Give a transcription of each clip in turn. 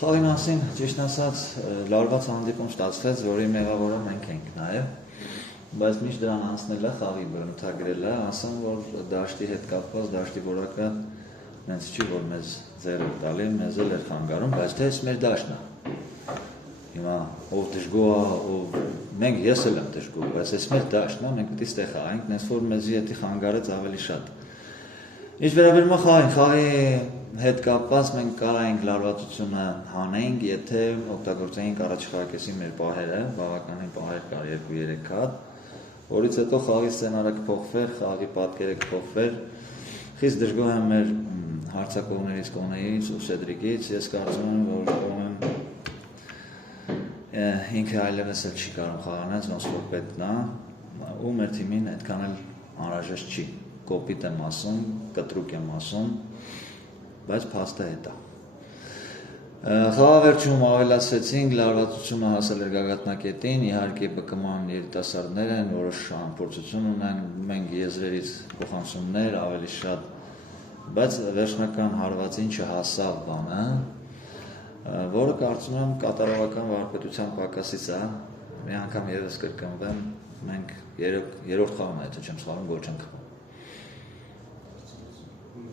Խաղի մասին ճիշտ ասած լարված հանդիպում ստացվեց, որի մեղավորը մենք ենք նաև, բայց միշտ դրան անցնել է խաղի բնութագրել է, ասեմ, որ դաշտի հետ կապված դաշտի որակը նենց չի, որ մեզ ձեռ էր տալի, մեզ էլ էր խանգարում, բայց թե այս մեր դաշտն է։ Հիմա ով դժգոհ է, ով մենք ես էլ եմ դժգոհ, բայց այս մեր դաշտն է, մենք պետք է ստեղ խաղանք, նենց որ մեզի հետի խանգարեց ավելի շատ։ Ինչ վերաբերում է խաղին, խաղի հետ կապված մենք կարայինք լարվածությունը հանենք, եթե օգտագործեինք առաջ խաղակեսի մեր պահերը, բավականին պահեր կար 2-3 հատ, որից հետո խաղի սցենարը կփոխվեր, խաղի պատկերը կփոխվեր։ Խիստ դժգոհ եմ մեր հարցակողներից Կոնեից ու Սեդրիկից, ես կարծում եմ, որ Կոնեն ինքը այլևս էլ չի կարող խաղանալ, ոնց որ պետքն է, ու մեր թիմին այդքան էլ անհրաժեշտ չի։ Կոպիտ եմ ասում, կտրուկ եմ ասում, բայց փաստը հետ է։ Խաղավերջում ավելացրեցինք, լարվածությունը հասել էր գագաթնակետին, իհարկե ԲԿՄ-ն երիտասարդներ են, որոշ անփորձություն ունեն, մենք եզրերից փոխանցումներ ավելի շատ, բայց վերջնական հարվածին չհասավ բանը, որը կարծում եմ կատարողական վարպետության պակասից է, մի անգամ ևս կրկնվեմ, մենք երրորդ խաղն է, եթե չեմ սխալվում, գոլ չենք խաղում։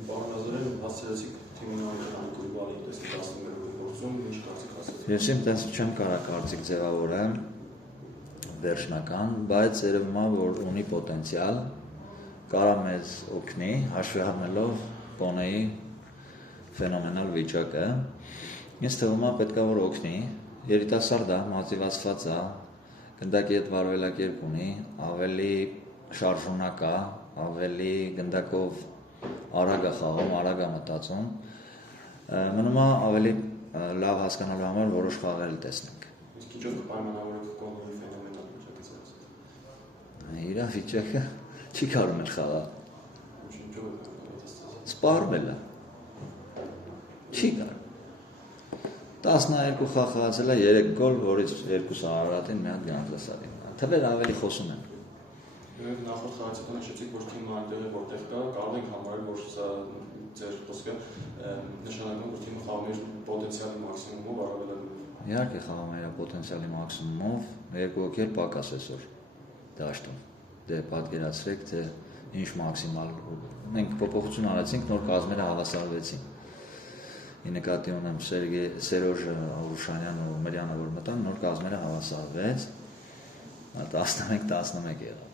Բարնազարեն հասցրեցիք թիմին այնքան գլուբալի տեսքի 11-րդ գործում, ինչ կարծիք ասեցիք։ Ես իմ տես չեմ կարող կարծիք ձևավորեմ վերջնական, բայց երևում է, որ ունի պոտենցիալ, կարա մեզ օգնի, հաշվի առնելով Կոնեի ֆենոմենալ վիճակը։ Ինձ թվում է պետք է որ օգնի, երիտասարդ է, մոտիվացված է, գնդակի հետ վարվելակերպ ունի, ավելի շարժունակ է, ավելի գնդակով արագ է խաղում, արագ է մտածում, մնում է ավելի լավ հասկանալու համար որոշ խաղեր էլ տեսնենք։ Իսկ ինչով կպայմանավորեք Կոնեի ֆենոմենալ վիճակից հետո։ Իրա վիճակը չի կարող էլ խաղալ։ Սպառվել է։ Չի կարող։ 12 խաղ խաղացել է 3 գոլ, որից 2 Արարատին, մի հատ Գանձասարին։ Թվեր ավելի խոսում են։ Նախորդ խաղից հետո նշեցիք, որ թիմը այնտեղ է, որտեղ կա, կարող ենք համարել, որ սա ձեր խոսքը նշանակում, որ թիմը խաղում է պոտենցիալի մաքսիմումով առավելագույն։ Իհարկե խաղում է իր պոտենցիալի մաքսիմումով, 2 հոգի էլ պակաս այսօր դաշտում։ Դե պատկերացրեք, թե ինչ մաքսիմալ։ Մենք փոփոխություն արեցինք, նոր կազմերը հավասարվեցին։ Ի նկատի ունեմ Սերոժը, Արուշանյանը ու Մերյանը, որ մտան, նոր կազմերը հավասարվեց, 11-11 եղավ։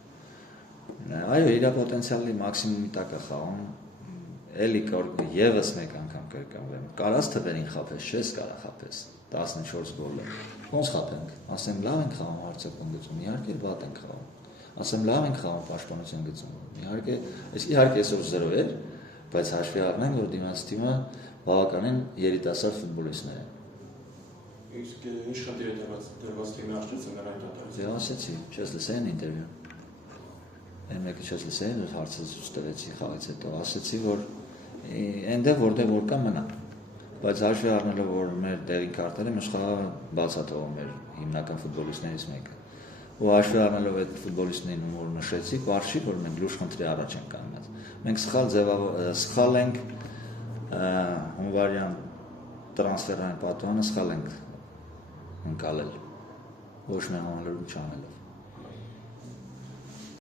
Այո, իր պոտենցիալի մաքսիմումի տակ է խաղում, էլի ևս մեկ անգամ կրկնվեմ, կարած թվերին խափես, չես կարա խափես, 14 գոլը, ոնց խափենք, ասեմ լավ ենք խաղում հարցակում գծում, իհարկե վատ ենք խաղում, ասեմ լավ ենք խաղում պաշտպանության գծում, իհարկե այսօր 0 էր, բայց հաշվի առնենք, որ դիմաց թիմը բավականին երիտասարդ ֆուտբոլիստներ են։ Իսկ ինչ խնդիր է դրված թիմի առջև ծնկային դատարկ։ Դե ասեցի, չես լսել ինտերվյու։ Այն մեկը չես լսել, որ հարցը ցույց տվեցի խաղից հետո, ասեցի, որ այնտեղ որտեղ որ կա մնա։ Բայց հաշվի առնելով, որ մեր դեղին քարտերը մեր խաղը բաց է թողում մեր հիմնական ֆուտբոլիստներից մեկը։ Ու հաշվի առնելով այդ ֆուտբոլիստներին, որ նշեցի, կարճ չի, որ մենք լուրջ խնդրի առաջ ենք կանգնած։ Մենք սխալ ենք հունվարյան տրանսֆերային պատուհանը սխալ ենք ընկալել, ոչ մի համալրում չանելով։